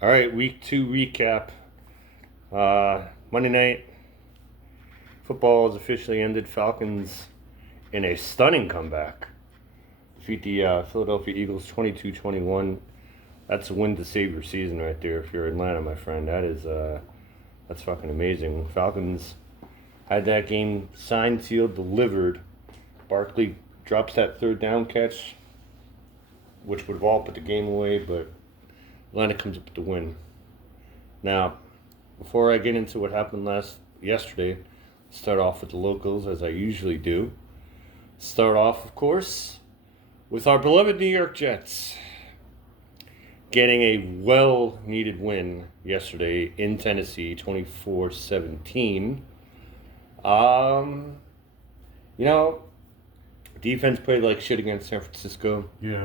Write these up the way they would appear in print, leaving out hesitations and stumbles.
All right, week 2 recap. Monday night football has officially ended. Falcons in a stunning comeback defeat the Philadelphia Eagles 22-21. That's a win to save your season right there if you're Atlanta, my friend. That's fucking amazing. Falcons had that game signed, sealed, delivered. Barkley drops that third down catch, which would have all put the game away, but Atlanta comes up with the win. Now, before I get into what happened yesterday, start off with the locals as I usually do. Start off, of course, with our beloved New York Jets getting a well-needed win yesterday in Tennessee, 24-17. You know, defense played like shit against San Francisco. Yeah.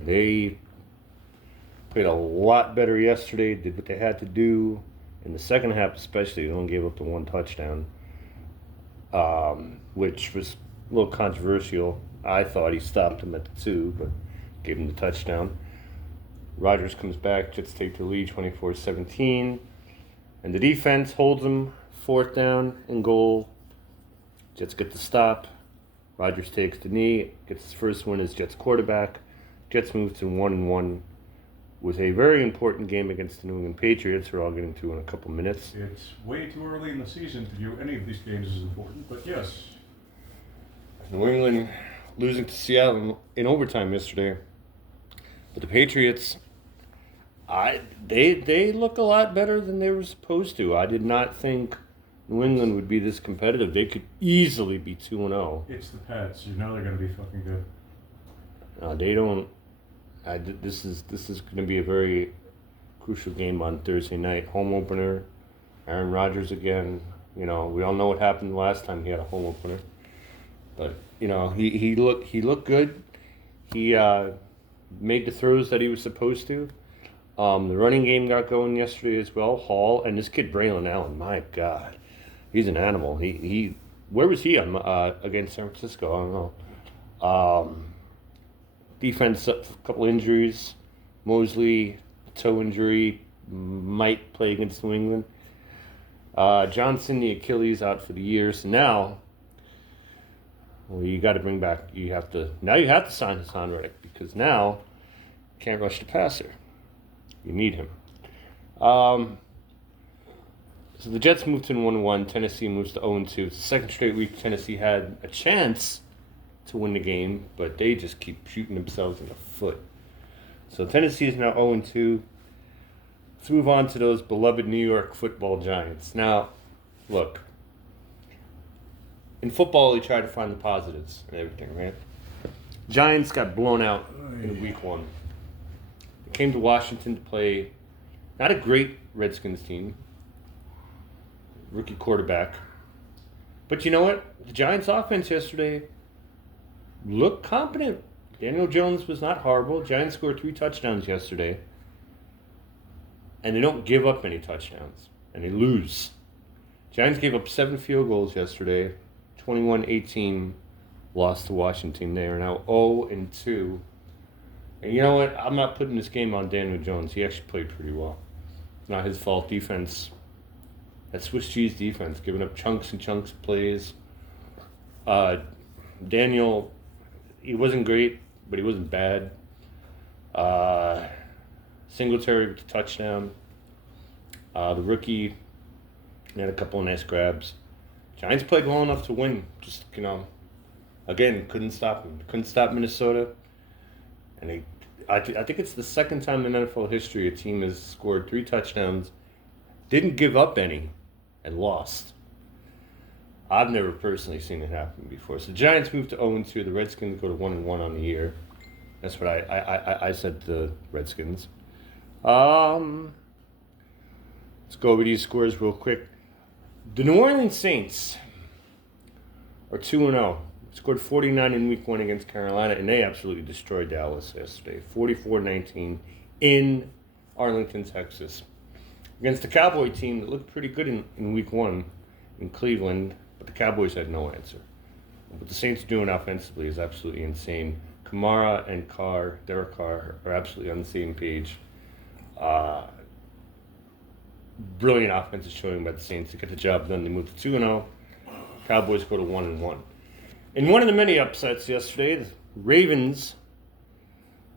They played a lot better yesterday, did what they had to do. In the second half especially, they only gave up the one touchdown, which was a little controversial. I thought he stopped him at the 2, but gave him the touchdown. Rodgers comes back, Jets take the lead 24-17. And the defense holds them, fourth down and goal. Jets get the stop. Rodgers takes the knee, gets his first win as Jets quarterback. Jets move to 1-1 with a very important game against the New England Patriots. We're all getting to in a couple minutes. It's way too early in the season to view any of these games as important, but yes. New England losing to Seattle in overtime yesterday. But the Patriots, they look a lot better than they were supposed to. I did not think New England would be this competitive. They could easily be 2-0. It's the Pats. You know they're going to be fucking good. They don't. This is going to be a very crucial game on Thursday night. Home opener. Aaron Rodgers again. You know, we all know what happened last time he had a home opener. But you know, he looked good. He made the throws that he was supposed to. The running game got going yesterday as well. Hall and this kid Braylon Allen. My God, he's an animal. He where was he on against San Francisco? I don't know. Defense, a couple injuries. Mosley, toe injury, might play against New England. Johnson, the Achilles, out for the year. So now, well, you got to bring back. You have to sign Hassan Reddick because now you can't rush the passer. You need him. So the Jets moved to 1-1. Tennessee moves to 0-2. It's the second straight week Tennessee had a chance to win the game, but they just keep shooting themselves in the foot. So Tennessee is now 0-2. Let's move on to those beloved New York football Giants. Now, look. In football, you try to find the positives and everything, right? Giants got blown out in week 1. They came to Washington to play not a great Redskins team. Rookie quarterback. But you know what? The Giants' offense yesterday looked competent. Daniel Jones was not horrible. Giants scored 3 touchdowns yesterday. And they don't give up any touchdowns. And they lose. Giants gave up 7 field goals yesterday. 21-18 lost to Washington. They are now 0-2. And you know what? I'm not putting this game on Daniel Jones. He actually played pretty well. It's not his fault. Defense. That Swiss cheese defense, giving up chunks and chunks of plays. Daniel, he wasn't great, but he wasn't bad. Singletary with the touchdown. The rookie had a couple of nice grabs. Giants played well enough to win. Just, you know, again, couldn't stop them. Couldn't stop Minnesota. And I think it's the second time in NFL history a team has scored 3 touchdowns, didn't give up any, and lost. I've never personally seen it happen before. So the Giants moved to 0-2. The Redskins go to 1-1 on the year. That's what I said to the Redskins. Let's go over these scores real quick. The New Orleans Saints are 2-0. Scored 49 in week 1 against Carolina, and they absolutely destroyed Dallas yesterday. 44-19 in Arlington, Texas. Against the Cowboy team that looked pretty good in week 1 in Cleveland, but the Cowboys had no answer. What the Saints are doing offensively is absolutely insane. Kamara and Derek Carr, are absolutely on the same page. brilliant offensive showing by the Saints to get the job done. They move to 2-0. Cowboys go to 1-1. In one of the many upsets yesterday, the Ravens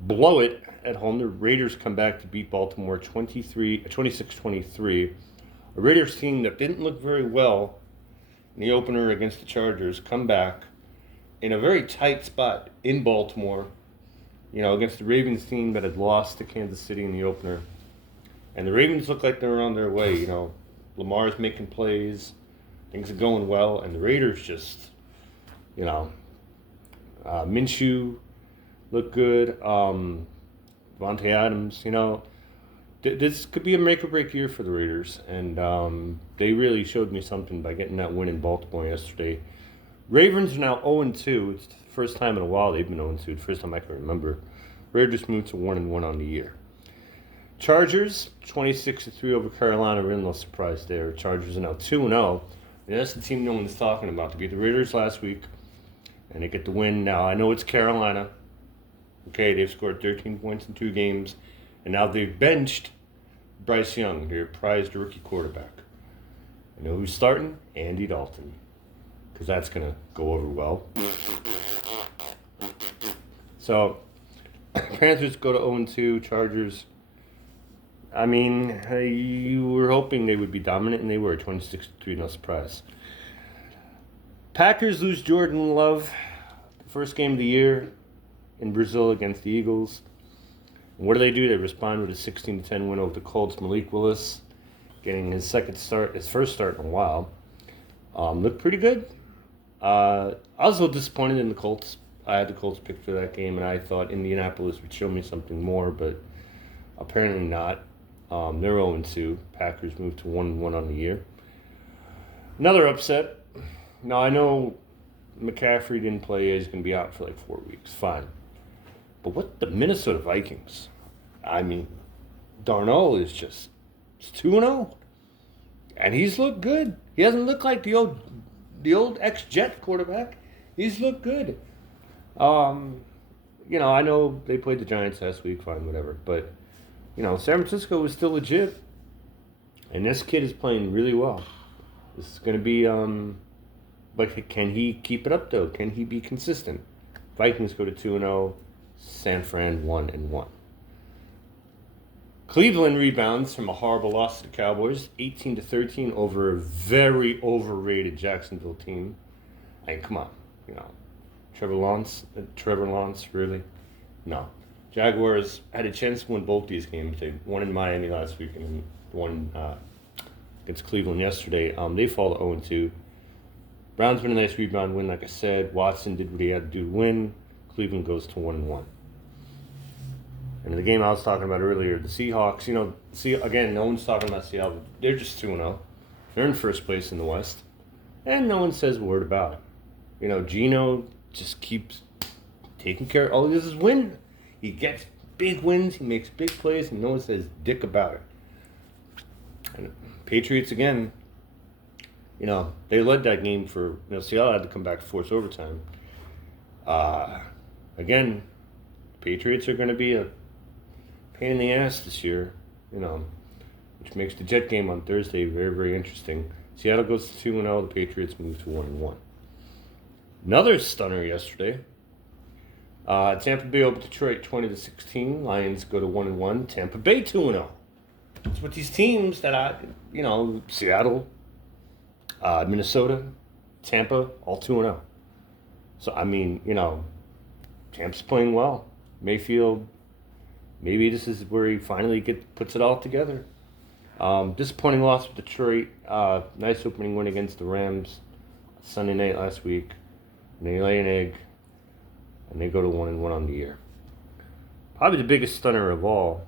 blow it at home. The Raiders come back to beat Baltimore 26-23. A Raiders team that didn't look very well in the opener against the Chargers come back in a very tight spot in Baltimore, against the Ravens team that had lost to Kansas City in the opener. And the Ravens look like they're on their way. Lamar's making plays. Things are going well. And the Raiders just, Minshew looked good. Devontae Adams, this could be a make-or-break year for the Raiders. And they really showed me something by getting that win in Baltimore yesterday. Ravens are now 0-2. It's the first time in a while they've been 0-2. The first time I can remember. Raiders moved to 1-1 on the year. Chargers, 26-3 over Carolina. Really no surprise there. Chargers are now 2-0. And that's the team no one's talking about. They beat the Raiders last week. And they get the win. Now, I know it's Carolina. Okay, they've scored 13 points in 2 games. And now they've benched Bryce Young, their prized rookie quarterback. You know who's starting? Andy Dalton. Because that's going to go over well. So, Panthers go to 0-2. Chargers, I mean, you were hoping they would be dominant, and they were. 26-3, no surprise. Packers lose Jordan Love, the first game of the year in Brazil against the Eagles. And what do? They respond with a 16-10 win over the Colts. Malik Willis getting his first start in a while. Looked pretty good. I was a little disappointed in the Colts. I had the Colts picked for that game, and I thought Indianapolis would show me something more, but apparently not. They're 0-2. Packers moved to 1-1 on the year. Another upset. Now, I know McCaffrey didn't play. He's going to be out for like 4 weeks. Fine. But what the Minnesota Vikings? I mean, Darnold is just 2-0. And he's looked good. He hasn't looked like the old ex-Jet quarterback. He's looked good. I know they played the Giants last week. Fine, whatever. But, San Francisco was still legit. And this kid is playing really well. This is going to be, but can he keep it up, though? Can he be consistent? Vikings go to 2-0. San Fran 1-1. Cleveland rebounds from a horrible loss to the Cowboys, 18-13 over a very overrated Jacksonville team. I mean, come on, Trevor Lawrence, really? No. Jaguars had a chance to win both these games. They won in Miami last week and won against Cleveland yesterday. They fall to 0-2. Browns win a nice rebound win, like I said. Watson did what he had to do to win. Cleveland goes to 1-1. And in the game I was talking about earlier, the Seahawks, again, no one's talking about Seattle. They're just 2-0. They're in first place in the West. And no one says a word about it. Geno just keeps taking care of all he does is win. He gets big wins, he makes big plays, and no one says dick about it. And Patriots, again, they led that game for, Seattle had to come back to force overtime. Again, Patriots are going to be a pain in the ass this year, which makes the Jet game on Thursday very, very interesting. Seattle goes to 2-0, the Patriots move to 1-1. Another stunner yesterday. Tampa Bay over Detroit 20-16. Lions go to 1-1. Tampa Bay 2-0. It's with these teams that Seattle, Minnesota, Tampa, all 2-0. So, Tampa's playing well. Mayfield, maybe this is where he finally puts it all together. Disappointing loss with Detroit. Nice opening win against the Rams Sunday night last week. And they lay an egg, and they go to 1-1 on the year. Probably the biggest stunner of all.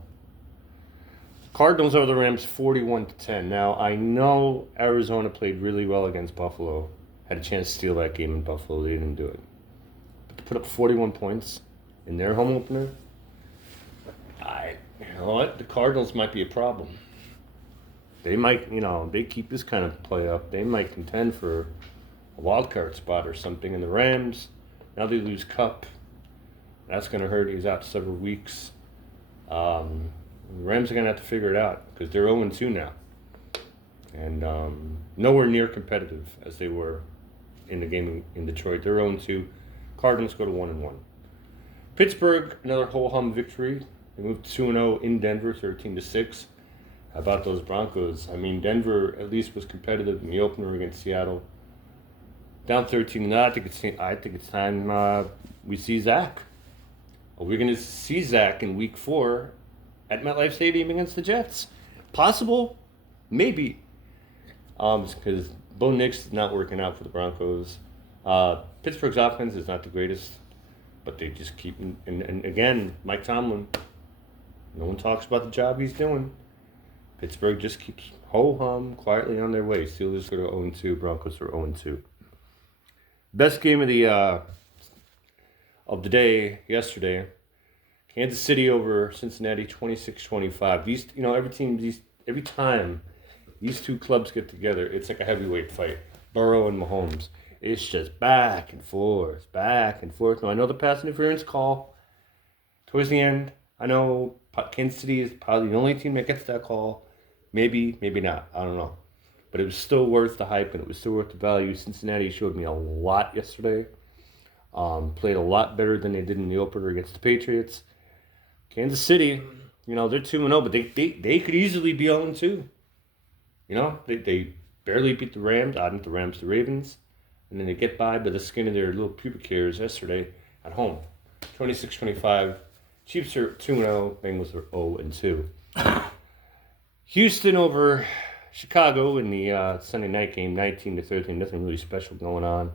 Cardinals over the Rams 41-10. Now, I know Arizona played really well against Buffalo. Had a chance to steal that game in Buffalo. They didn't do it. But to put up 41 points in their home opener, you know what? The Cardinals might be a problem. They might, they keep this kind of play up. They might contend for a wild card spot or something. And the Rams, now they lose Kupp. That's going to hurt. He's out several weeks. The Rams are going to have to figure it out because they're 0-2 now. and nowhere near competitive as they were in the game in Detroit. They're 0-2. Cardinals go to 1-1. Pittsburgh, another ho-hum victory. They moved 2-0 in Denver, 13-6. How about those Broncos? I mean, Denver at least was competitive in the opener against Seattle. Down 13-0. I think it's time we see Zach. Are we going to see Zach in Week 4 at MetLife Stadium against the Jets? Possible, maybe. Because Bo Nix is not working out for the Broncos. Pittsburgh's offense is not the greatest, but they just keep. And again, Mike Tomlin. No one talks about the job he's doing. Pittsburgh just keeps ho-hum quietly on their way. Steelers go to 0-2. Broncos are 0-2. Best game of the day yesterday. Kansas City over Cincinnati 26-25. These, every time these two clubs get together, it's like a heavyweight fight. Burrow and Mahomes. It's just back and forth, back and forth. Now, I know the pass interference call towards the end. I know Kansas City is probably the only team that gets that call. Maybe, maybe not. I don't know. But it was still worth the hype and it was still worth the value. Cincinnati showed me a lot yesterday. Played a lot better than they did in the opener against the Patriots. Kansas City, they're 2-0, but they could easily be 0-2. They barely beat the Rams, not the Rams, the Ravens. And then they get by the skin of their little pubic hairs yesterday at home. 26-25. Chiefs are 2-0. Bengals are 0-2. Houston over Chicago in the Sunday night game, 19-13. Nothing really special going on.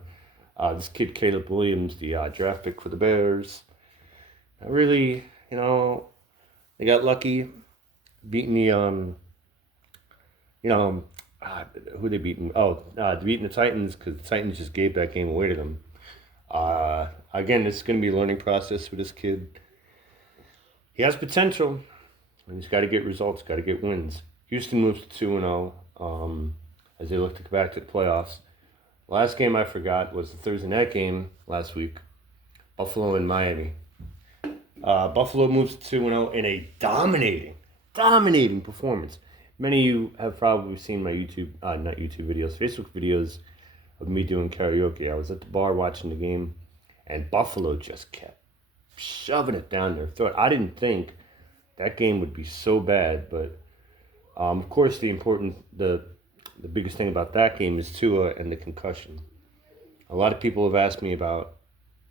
This kid, Caleb Williams, the draft pick for the Bears. Not really, they got lucky beating the, who they beating? Beating the Titans because the Titans just gave that game away to them. Again, this is going to be a learning process for this kid. He has potential, and he's got to get results, got to get wins. Houston moves to 2-0 as they look to get back to the playoffs. Last game I forgot was the Thursday night game last week, Buffalo and Miami. Buffalo moves to 2-0 in a dominating performance. Many of you have probably seen my Facebook videos of me doing karaoke. I was at the bar watching the game, and Buffalo just kept shoving it down their throat. I didn't think that game would be so bad, but of course the biggest thing about that game is Tua and the concussion. A lot of people have asked me about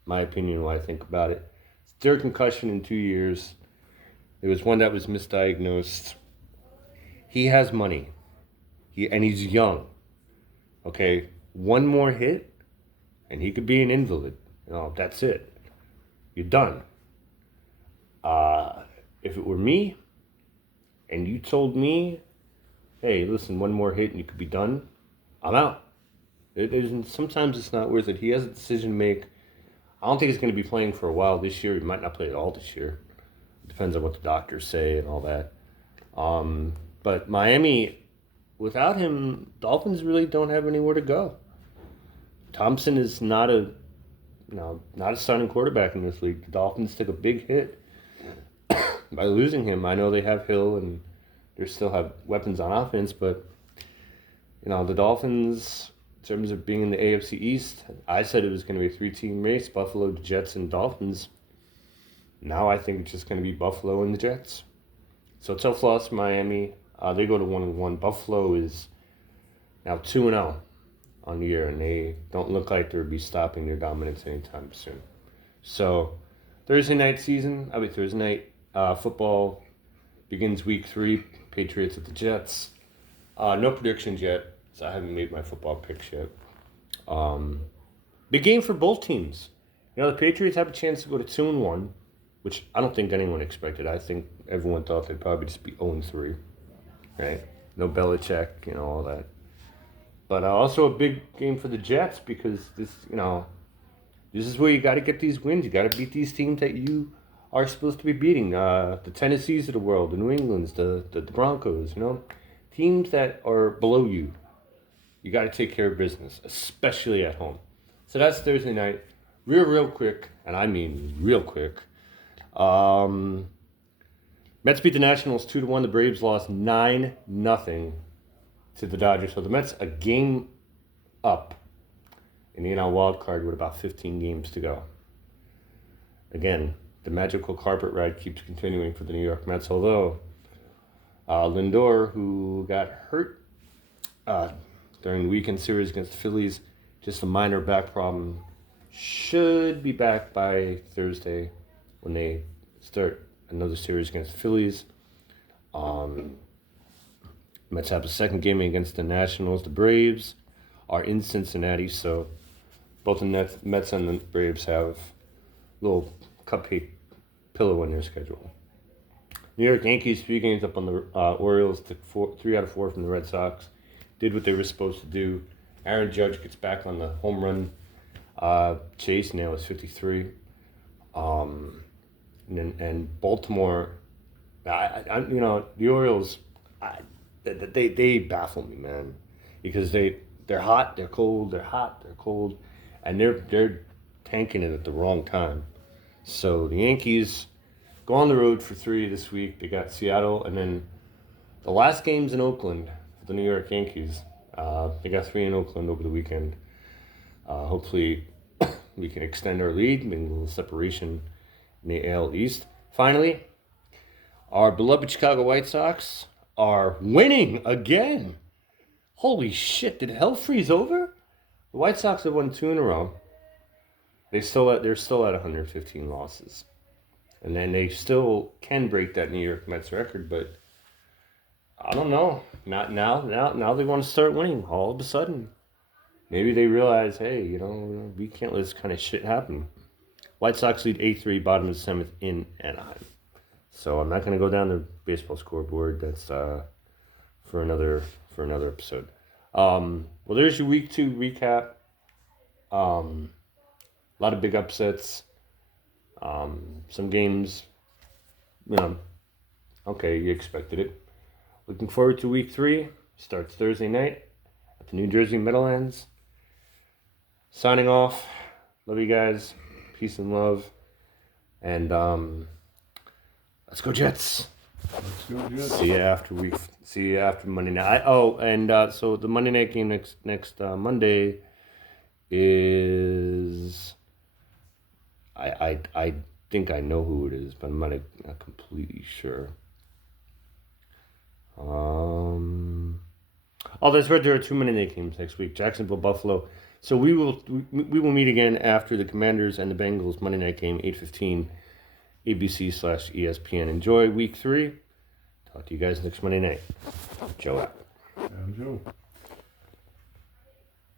my opinion, what I think about it. It's third concussion in 2 years. There was one that was misdiagnosed. He has money. He's young. Okay, one more hit, and he could be an invalid. That's it. You're done. If it were me, and you told me, hey, listen, one more hit and you could be done, I'm out. Sometimes it's not worth it. He has a decision to make. I don't think he's going to be playing for a while this year. He might not play at all this year. It depends on what the doctors say and all that. But Miami, without him, Dolphins really don't have anywhere to go. Thompson is not a starting quarterback in this league. The Dolphins took a big hit by losing him. I know they have Hill and they still have weapons on offense, but the Dolphins, in terms of being in the AFC East, I said it was going to be a 3-team race: Buffalo, Jets, and Dolphins. Now I think it's just going to be Buffalo and the Jets. So tough loss for Miami. They go to 1-1. Buffalo is now 2-0 on the year, and they don't look like they'll be stopping their dominance anytime soon. So Thursday night football begins week 3. Patriots at the Jets. No predictions yet, so I haven't made my football picks yet. Big game for both teams. The Patriots have a chance to go to 2-1, which I don't think anyone expected. I think everyone thought they'd probably just be 0-3, right? No Belichick, all that. But also a big game for the Jets because this is where you got to get these wins. You got to beat these teams that you are supposed to be beating. The Tennessees of the world, the New Englands, the Broncos, teams that are below you. You got to take care of business, especially at home. So that's Thursday night. Real quick, and I mean real quick. Mets beat the Nationals 2-1. The Braves lost 9-0 to the Dodgers. So the Mets a game up in the NL wild card with about 15 games to go. Again, the magical carpet ride keeps continuing for the New York Mets, although Lindor, who got hurt during the weekend series against the Phillies, just a minor back problem, should be back by Thursday when they start another series against the Phillies. Mets have a second game against the Nationals. The Braves are in Cincinnati, so both the Mets and the Braves have little cupcake pillow in their schedule. New York Yankees 3 games up on the Orioles, took 3 out of 4 from the Red Sox, did what they were supposed to do. Aaron Judge gets back on the home run chase, now is 53. And Baltimore, the Orioles, they baffle me, man, because they're hot, they're cold, they're hot, they're cold, and they're tanking it at the wrong time. So the Yankees go on the road for 3 this week. They got Seattle, and then the last game's in Oakland for the New York Yankees. They got 3 in Oakland over the weekend. Hopefully we can extend our lead, maybe a little separation in the AL East. Finally, our beloved Chicago White Sox are winning again. Holy shit, did hell freeze over? The White Sox have won 2 in a row. They're still at 115 losses. And then they still can break that New York Mets record, but I don't know. Not now. Now they want to start winning all of a sudden. Maybe they realize, hey, we can't let this kind of shit happen. White Sox lead 8-3, bottom of the 7th in Anaheim. So I'm not going to go down the baseball scoreboard. That's for another episode. Well, there's your week 2 recap. A lot of big upsets. Some games, okay, you expected it. Looking forward to week 3. Starts Thursday night at the New Jersey Meadowlands. Signing off. Love you guys. Peace and love. And let's go Jets. Let's go, Jets. See you after Monday night. So the Monday night game next Monday is I think I know who it is, but I'm not completely sure. That's right. There are 2 Monday night games next week: Jacksonville, Buffalo. So we will meet again after the Commanders and the Bengals Monday night game, 8:15, ABC/ESPN. Enjoy week 3. Talk to you guys next Monday night. Joe out. And Joe.